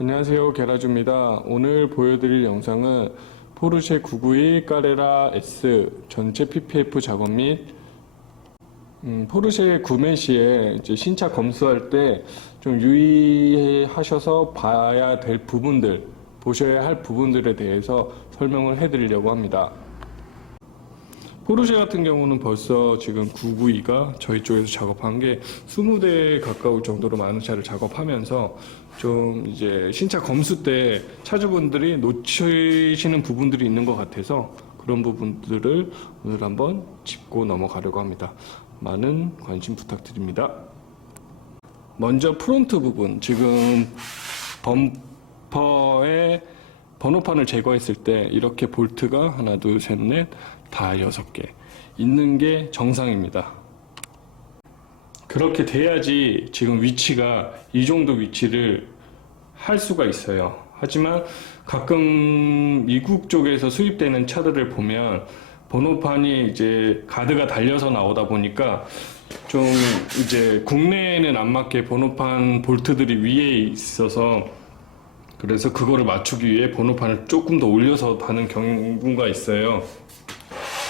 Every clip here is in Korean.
안녕하세요, 게라주입니다. 오늘 보여드릴 영상은 포르쉐 991 까레라 S 전체 PPF 작업 및 포르쉐 구매 시에 이제 신차 검수할 때 좀 유의하셔서 봐야 될 부분들, 보셔야 할 부분들에 대해서 설명을 해드리려고 합니다. 포르쉐 같은 경우는 벌써 지금 992가 저희 쪽에서 작업한 게 20대 가까울 정도로 많은 차를 작업하면서 좀 이제 신차 검수 때 차주분들이 놓치시는 부분들이 있는 것 같아서 그런 부분들을 오늘 한번 짚고 넘어가려고 합니다. 많은 관심 부탁드립니다. 먼저 프론트 부분, 지금 범퍼의 번호판을 제거했을 때 이렇게 볼트가 하나, 둘, 셋, 넷, 다 6개 있는 게 정상입니다. 그렇게 돼야지 지금 위치가 이 정도 위치를 할 수가 있어요. 하지만 가끔 미국 쪽에서 수입되는 차들을 보면 번호판이 이제 가드가 달려서 나오다 보니까 좀 이제 국내에는 안 맞게 번호판 볼트들이 위에 있어서 그래서 그거를 맞추기 위해 번호판을 조금 더 올려서 다는 경우가 있어요.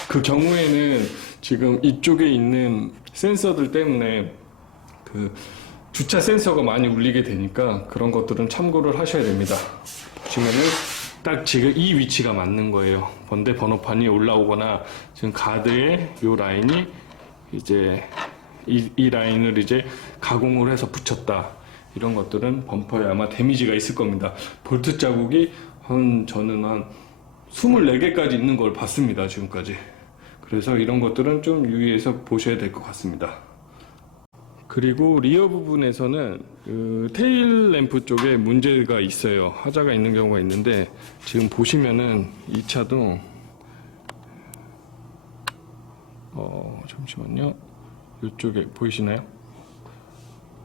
그 경우에는 지금 이쪽에 있는 센서들 때문에 그 주차 센서가 많이 울리게 되니까 그런 것들은 참고를 하셔야 됩니다. 보시면은 딱 지금 이 위치가 맞는 거예요. 번데 번호판이 올라오거나 지금 가드에 요 라인이 이제 이 라인을 이제 가공을 해서 붙였다. 이런 것들은 범퍼에 아마 데미지가 있을 겁니다. 볼트 자국이 저는 한 24개까지 있는 걸 봤습니다, 지금까지. 그래서 이런 것들은 좀 유의해서 보셔야 될 것 같습니다. 그리고 리어 부분에서는 그 테일 램프 쪽에 문제가 있어요. 하자가 있는 경우가 있는데 지금 보시면은 이 차도 잠시만요. 이쪽에 보이시나요?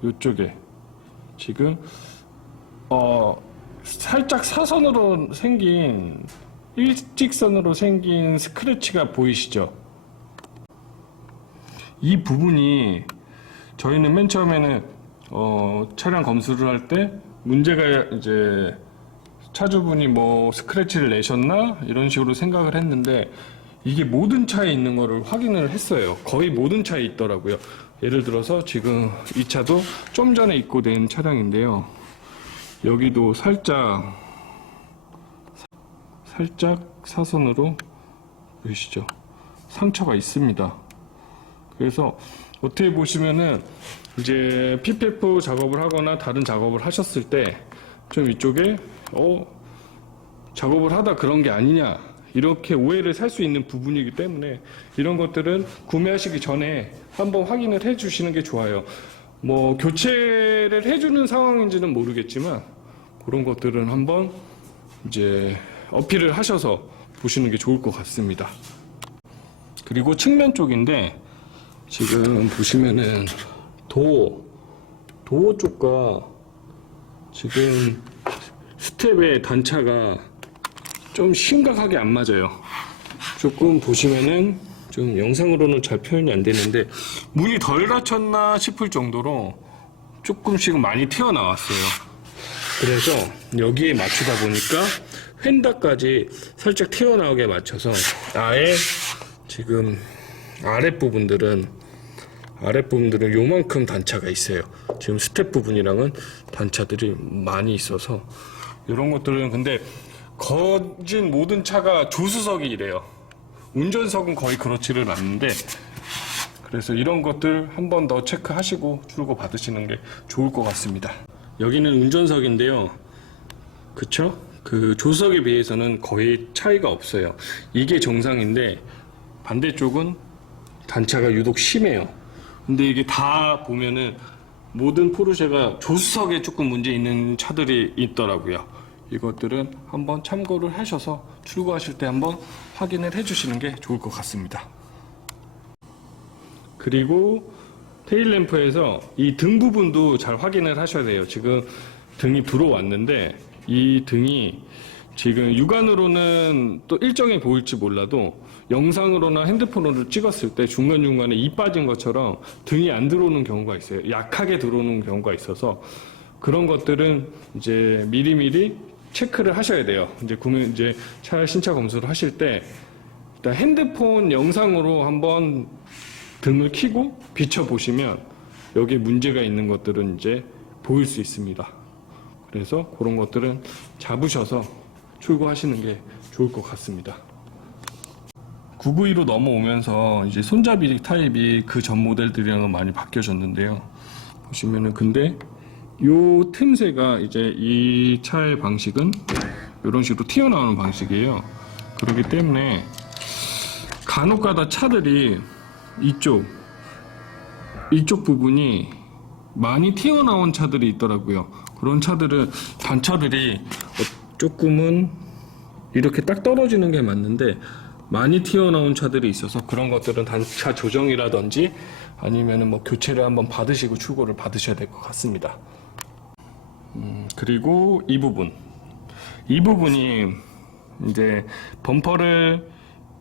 이쪽에 지금 살짝 사선으로 생긴 일직선으로 생긴 스크래치가 보이시죠? 이 부분이 저희는 맨 처음에는 차량 검수를 할 때 문제가 이제 차주분이 뭐 스크래치를 내셨나 이런 식으로 생각을 했는데 이게 모든 차에 있는 거를 확인을 했어요. 거의 모든 차에 있더라고요. 예를 들어서 지금 이 차도 좀 전에 입고된 차량인데요. 여기도 살짝 사선으로 보이시죠? 상처가 있습니다. 그래서 어떻게 보시면은 이제 PPF 작업을 하거나 다른 작업을 하셨을 때 좀 이쪽에 작업을 하다 그런 게 아니냐 이렇게 오해를 살 수 있는 부분이기 때문에 이런 것들은 구매하시기 전에 한번 확인을 해 주시는 게 좋아요. 뭐 교체를 해주는 상황인지는 모르겠지만 그런 것들은 한번 이제 어필을 하셔서 보시는 게 좋을 것 같습니다. 그리고 측면 쪽인데 지금 보시면은 도어 쪽과 지금 스텝의 단차가 좀 심각하게 안 맞아요. 조금 보시면은 좀 영상으로는 잘 표현이 안 되는데 문이 덜 닫혔나 싶을 정도로 조금씩 많이 튀어나왔어요. 그래서 여기에 맞추다 보니까 휀다까지 살짝 튀어나오게 맞춰서 아예 지금 아랫부분들은 요만큼 단차가 있어요. 지금 스텝 부분이랑은 단차들이 많이 있어서 이런 것들은 근데 거진 모든 차가 조수석이 이래요. 운전석은 거의 그렇지를 않는데 그래서 이런 것들 한 번 더 체크하시고 출고 받으시는 게 좋을 것 같습니다. 여기는 운전석인데요. 그쵸? 그 조수석에 비해서는 거의 차이가 없어요. 이게 정상인데 반대쪽은 단차가 유독 심해요. 근데 이게 다 보면은 모든 포르쉐가 조수석에 조금 문제 있는 차들이 있더라고요. 이것들은 한번 참고를 하셔서 출고하실 때 한번 확인을 해주시는 게 좋을 것 같습니다. 그리고 테일 램프에서 이 등 부분도 잘 확인을 하셔야 돼요. 지금 등이 들어왔는데 이 등이 지금 육안으로는 또 일정해 보일지 몰라도 영상으로나 핸드폰으로 찍었을 때 중간중간에 이 빠진 것처럼 등이 안 들어오는 경우가 있어요. 약하게 들어오는 경우가 있어서 그런 것들은 이제 미리미리 체크를 하셔야 돼요. 이제 차 신차 검수를 하실 때 일단 핸드폰 영상으로 한번 등을 켜고 비춰 보시면 여기에 문제가 있는 것들은 이제 보일 수 있습니다. 그래서 그런 것들은 잡으셔서 출고하시는 게 좋을 것 같습니다. 992로 넘어오면서 이제 손잡이 타입이 그 전 모델들이랑은 많이 바뀌어졌는데요. 보시면은 근데 요 틈새가 이제 이 차의 방식은 이런 식으로 튀어나오는 방식이에요. 그렇기 때문에 간혹가다 차들이 이쪽 부분이 많이 튀어나온 차들이 있더라고요. 그런 차들은 단차들이 조금은 이렇게 딱 떨어지는 게 맞는데 많이 튀어나온 차들이 있어서 그런 것들은 단차 조정이라든지 아니면은 뭐 교체를 한번 받으시고 출고를 받으셔야 될 것 같습니다. 그리고 이 부분이 이제 범퍼를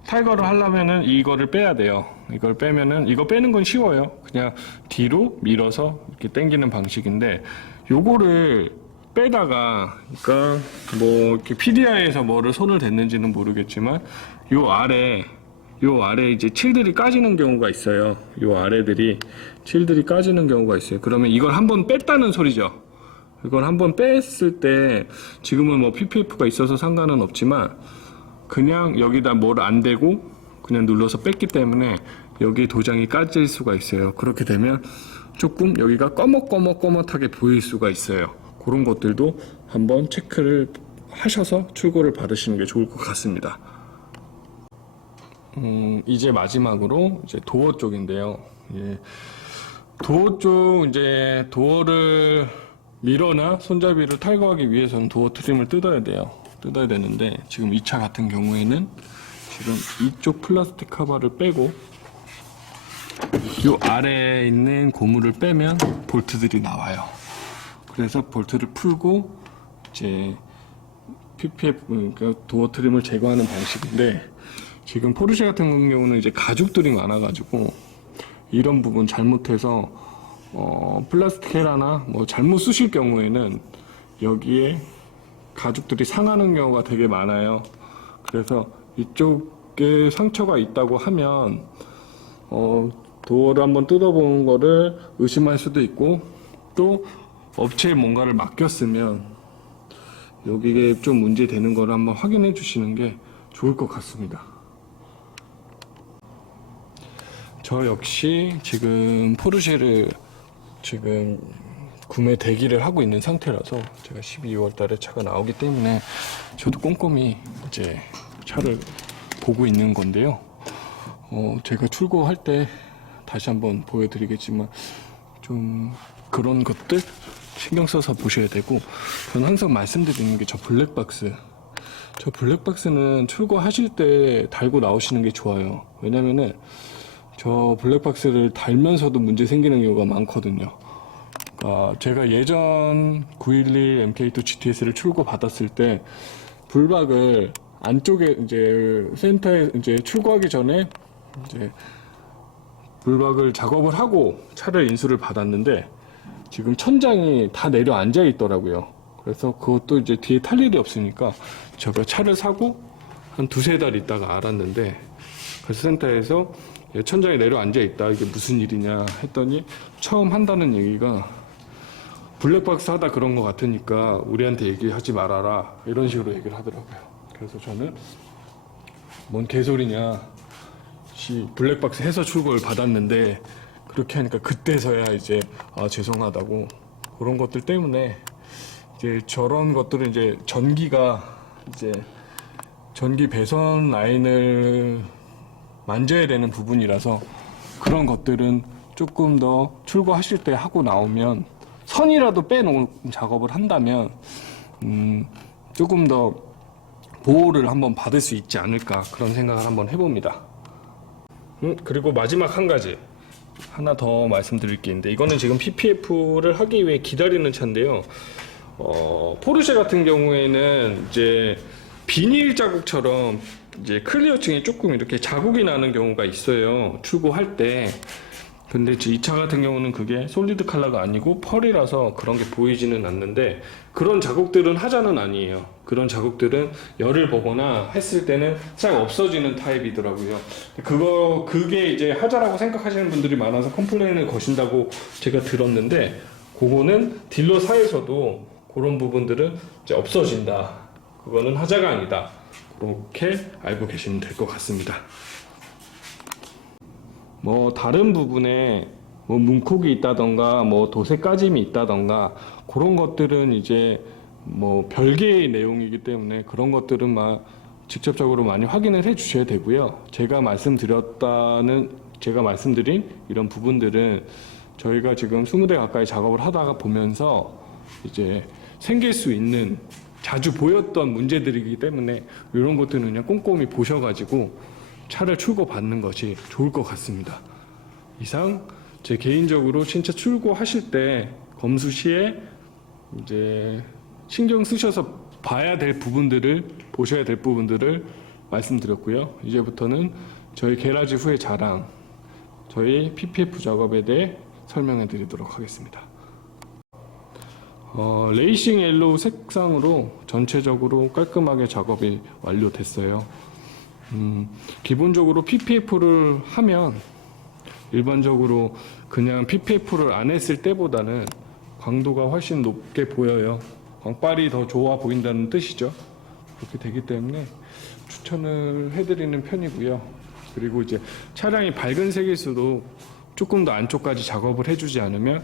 탈거를 하려면은 이거를 빼야 돼요. 이걸 빼면은 이거 빼는 건 쉬워요. 그냥 뒤로 밀어서 이렇게 당기는 방식인데 요거를 빼다가 그러니까 뭐 이렇게 PDI에서 뭐를 손을 댔는지는 모르겠지만 요 아래 이제 칠들이 까지는 경우가 있어요. 요 아래들이 칠들이 까지는 경우가 있어요. 그러면 이걸 한번 뺐다는 소리죠. 이걸 한번 뺐을 때 지금은 뭐 PPF가 있어서 상관은 없지만 그냥 여기다 뭘 안 대고 그냥 눌러서 뺐기 때문에 여기 도장이 까질 수가 있어요. 그렇게 되면 조금 여기가 꺼뭇하게 보일 수가 있어요. 그런 것들도 한번 체크를 하셔서 출고를 받으시는 게 좋을 것 같습니다. 이제 마지막으로 이제 도어 쪽인데요. 예. 도어 쪽 이제 도어를 미러나 손잡이를 탈거하기 위해서는 도어 트림을 뜯어야 되는데 지금 이 차 같은 경우에는 지금 이쪽 플라스틱 커버를 빼고 이 아래에 있는 고무를 빼면 볼트들이 나와요. 그래서 볼트를 풀고 이제 PPF 그러니까 도어 트림을 제거하는 방식인데 지금 포르쉐 같은 경우는 이제 가죽들이 많아가지고 이런 부분 잘못해서 플라스틱 헤라나 뭐 잘못 쓰실 경우에는 여기에 가죽들이 상하는 경우가 되게 많아요. 그래서 이쪽에 상처가 있다고 하면 도어를 한번 뜯어보는 거를 의심할 수도 있고 또 업체에 뭔가를 맡겼으면 여기에 좀 문제 되는 거를 한번 확인해 주시는 게 좋을 것 같습니다. 저 역시 지금 포르쉐를 지금 구매 대기를 하고 있는 상태라서 제가 12월 달에 차가 나오기 때문에 저도 꼼꼼히 이제 차를 보고 있는 건데요. 제가 출고할 때 다시 한번 보여드리겠지만 좀 그런 것들 신경 써서 보셔야 되고 저는 항상 말씀드리는 게 저 블랙박스는 출고하실 때 달고 나오시는 게 좋아요. 왜냐면은 저 블랙박스를 달면서도 문제 생기는 경우가 많거든요. 그러니까 제가 예전 911 MK2 GTS를 출고 받았을 때 불박을 안쪽에 이제 센터에 이제 출고하기 전에 이제 불박을 작업을 하고 차를 인수를 받았는데 지금 천장이 다 내려앉아 있더라고요. 그래서 그것도 이제 뒤에 탈 일이 없으니까 제가 차를 사고 한 두세 달 있다가 알았는데 그래서 센터에서 천장이 내려앉아 있다. 이게 무슨 일이냐 했더니 처음 한다는 얘기가 블랙박스 하다 그런 것 같으니까 우리한테 얘기하지 말아라 이런 식으로 얘기를 하더라고요. 그래서 저는 뭔 개소리냐 블랙박스 해서 출고를 받았는데 그렇게 하니까 그때서야 이제 죄송하다고 그런 것들 때문에 이제 저런 것들은 이제 전기 배선 라인을 만져야 되는 부분이라서 그런 것들은 조금 더 출고하실 때 하고 나오면 선이라도 빼놓은 작업을 한다면 조금 더 보호를 한번 받을 수 있지 않을까 그런 생각을 한번 해봅니다. 그리고 마지막 한 가지 하나 더 말씀드릴 게 있는데 이거는 지금 PPF를 하기 위해 기다리는 차인데요. 포르쉐 같은 경우에는 이제 비닐 자국처럼 이제 클리어층이 조금 이렇게 자국이 나는 경우가 있어요. 출고할 때. 근데 이 차 같은 경우는 그게 솔리드 컬러가 아니고 펄이라서 그런 게 보이지는 않는데, 그런 자국들은 하자는 아니에요. 그런 자국들은 열을 보거나 했을 때는 싹 없어지는 타입이더라고요. 그게 이제 하자라고 생각하시는 분들이 많아서 컴플레인을 거신다고 제가 들었는데, 그거는 딜러사에서도 그런 부분들은 이제 없어진다. 그거는 하자가 아니다. 그렇게 알고 계시면 될 것 같습니다. 뭐 다른 부분에 뭐 문콕이 있다던가 뭐 도색 까짐이 있다던가 그런 것들은 이제 뭐 별개의 내용이기 때문에 그런 것들은 막 직접적으로 많이 확인을 해 주셔야 되고요. 제가 말씀드린 이런 부분들은 저희가 지금 20대 가까이 작업을 하다가 보면서 이제 생길 수 있는 자주 보였던 문제들이기 때문에 이런 것들은 그냥 꼼꼼히 보셔가지고 차를 출고받는 것이 좋을 것 같습니다. 이상 제 개인적으로 신차 출고하실 때 검수 시에 이제 신경 쓰셔서 봐야 될 부분들을, 보셔야 될 부분들을 말씀드렸고요. 이제부터는 저희 게라지 후의 자랑, 저희 PPF 작업에 대해 설명해 드리도록 하겠습니다. 레이싱 옐로우 색상으로 전체적으로 깔끔하게 작업이 완료됐어요. 기본적으로 PPF를 하면 일반적으로 그냥 PPF를 안 했을 때보다는 광도가 훨씬 높게 보여요. 광빨이 더 좋아 보인다는 뜻이죠. 그렇게 되기 때문에 추천을 해드리는 편이고요. 그리고 이제 차량이 밝은 색일수록 조금 더 안쪽까지 작업을 해주지 않으면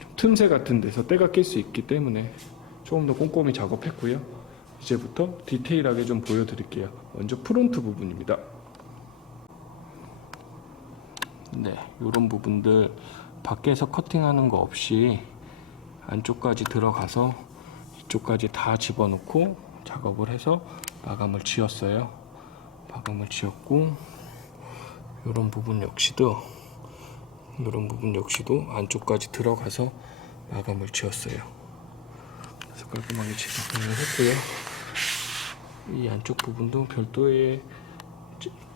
좀 틈새 같은 데서 때가 낄 수 있기 때문에 조금 더 꼼꼼히 작업했고요. 이제부터 디테일하게 좀 보여드릴게요. 먼저 프론트 부분입니다. 네, 이런 부분들 밖에서 커팅하는 거 없이 안쪽까지 들어가서 이쪽까지 다 집어넣고 작업을 해서 마감을 지었어요. 마감을 지었고, 이런 부분 역시도 안쪽까지 들어가서 마감을 지었어요. 그래서 깔끔하게 제작을 했고요. 이 안쪽 부분도 별도의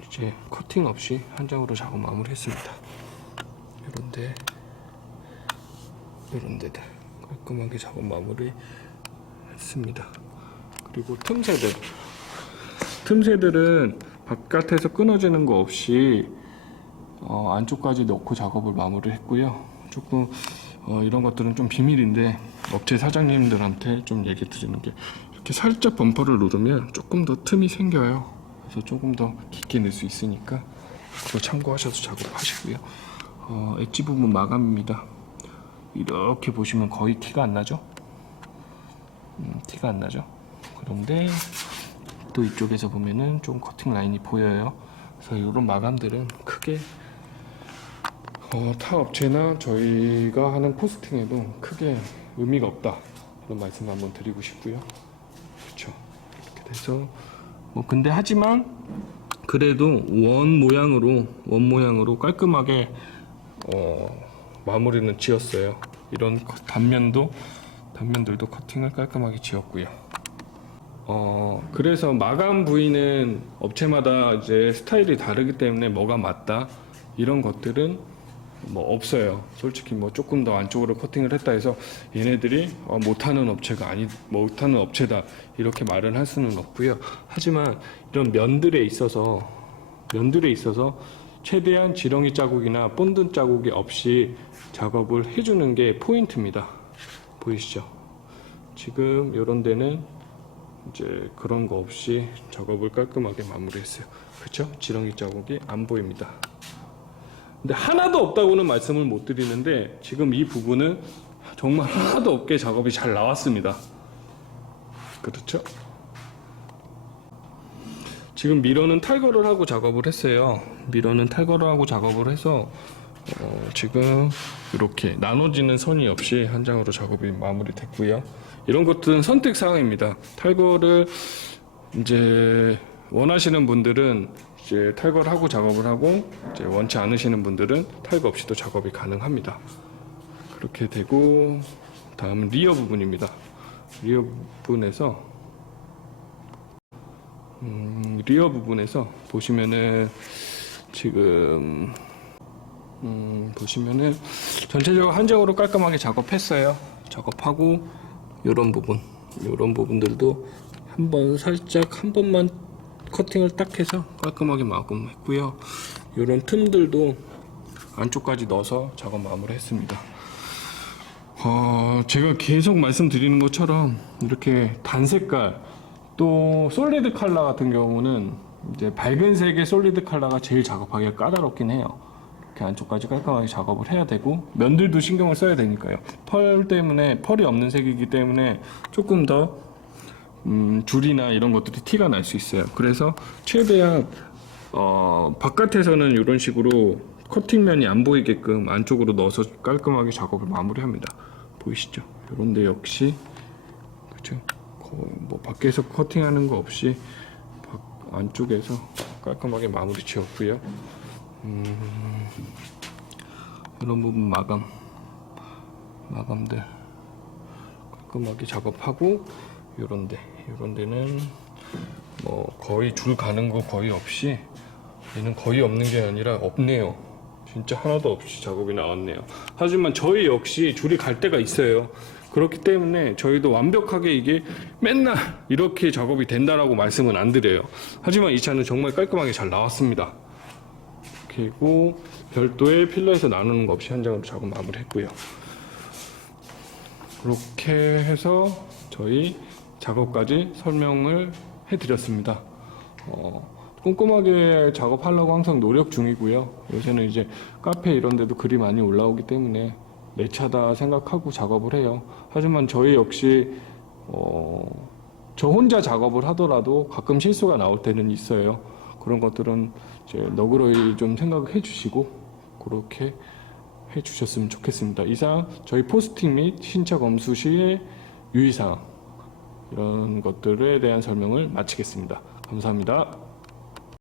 이제 커팅 없이 한 장으로 작업 마무리했습니다. 이런 데들 깔끔하게 작업 마무리했습니다. 그리고 틈새들은 바깥에서 끊어지는 거 없이 안쪽까지 넣고 작업을 마무리했고요. 조금 이런 것들은 좀 비밀인데 업체 사장님들한테 좀 얘기 드리는 게, 이렇게 살짝 범퍼를 누르면 조금 더 틈이 생겨요. 그래서 조금 더 깊게 넣을 수 있으니까 그거 참고하셔서 작업하시고요. 엣지 부분 마감입니다. 이렇게 보시면 거의 티가 안 나죠? 티가 안 나죠? 그런데 또 이쪽에서 보면은 좀 커팅 라인이 보여요. 그래서 이런 마감들은 크게 타 업체나 저희가 하는 포스팅에도 크게 의미가 없다, 그런 말씀 한번 드리고 싶고요. 그렇죠. 이렇게 돼서 근데 하지만 그래도 원 모양으로 깔끔하게 마무리는 지었어요. 이런 단면들도 커팅을 깔끔하게 지었고요. 그래서 마감 부위는 업체마다 이제 스타일이 다르기 때문에 뭐가 맞다 이런 것들은 없어요. 솔직히 조금 더 안쪽으로 커팅을 했다 해서 얘네들이 못하는 업체다 이렇게 말은 할 수는 없고요. 하지만 이런 면들에 있어서 최대한 지렁이 자국이나 본드 자국이 없이 작업을 해주는 게 포인트입니다. 보이시죠? 지금 이런 데는 이제 그런 거 없이 작업을 깔끔하게 마무리했어요. 그렇죠? 지렁이 자국이 안 보입니다. 근데 하나도 없다고는 말씀을 못 드리는데 지금 이 부분은 정말 하나도 없게 작업이 잘 나왔습니다. 그렇죠? 지금 미러는 탈거를 하고 작업을 했어요. 미러는 탈거를 하고 작업을 해서 지금 이렇게 나눠지는 선이 없이 한 장으로 작업이 마무리됐고요. 이런 것들은 선택 사항입니다. 탈거를 이제 원하시는 분들은 이제 탈거를 하고 작업을 하고, 이제 원치 않으시는 분들은 탈거 없이도 작업이 가능합니다. 그렇게 되고, 다음은 리어 부분입니다. 리어 부분에서 보시면은 지금 보시면은 전체적으로 한정으로 깔끔하게 작업했어요. 작업하고 이런 부분들도 한번 살짝 한 번만 커팅을 딱 해서 깔끔하게 마감했고요. 이런 틈들도 안쪽까지 넣어서 작업 마무리했습니다. 제가 계속 말씀드리는 것처럼 이렇게 단색깔 또 솔리드 컬러 같은 경우는 이제 밝은 색의 솔리드 컬러가 제일 작업하기가 까다롭긴 해요. 이렇게 안쪽까지 깔끔하게 작업을 해야 되고 면들도 신경을 써야 되니까요. 펄이 없는 색이기 때문에 조금 더 줄이나 이런 것들이 티가 날 수 있어요. 그래서 최대한 바깥에서는 이런 식으로 커팅면이 안 보이게끔 안쪽으로 넣어서 깔끔하게 작업을 마무리합니다. 보이시죠? 이런데 역시 그렇죠? 거의 뭐 밖에서 커팅하는 거 없이 안쪽에서 깔끔하게 마무리 지었고요. 이런 부분 마감들 깔끔하게 작업하고 이런 데는 뭐 거의 줄 가는 거 거의 없이 얘는 거의 없는 게 아니라 없네요. 진짜 하나도 없이 작업이 나왔네요. 하지만 저희 역시 줄이 갈 때가 있어요. 그렇기 때문에 저희도 완벽하게 이게 맨날 이렇게 작업이 된다라고 말씀은 안 드려요. 하지만 이 차는 정말 깔끔하게 잘 나왔습니다. 그리고 별도의 필러에서 나누는 거 없이 한 장으로 작업 마무리했고요. 그렇게 해서 저희 작업까지 설명을 해드렸습니다. 꼼꼼하게 작업하려고 항상 노력 중이고요. 요새는 이제 카페 이런 데도 글이 많이 올라오기 때문에 내 차다 생각하고 작업을 해요. 하지만 저희 역시 저 혼자 작업을 하더라도 가끔 실수가 나올 때는 있어요. 그런 것들은 이제 너그러이 좀 생각해 주시고 그렇게 해 주셨으면 좋겠습니다. 이상 저희 포스팅 및 신차 검수 시의 유의사항 이런 것들에 대한 설명을 마치겠습니다. 감사합니다.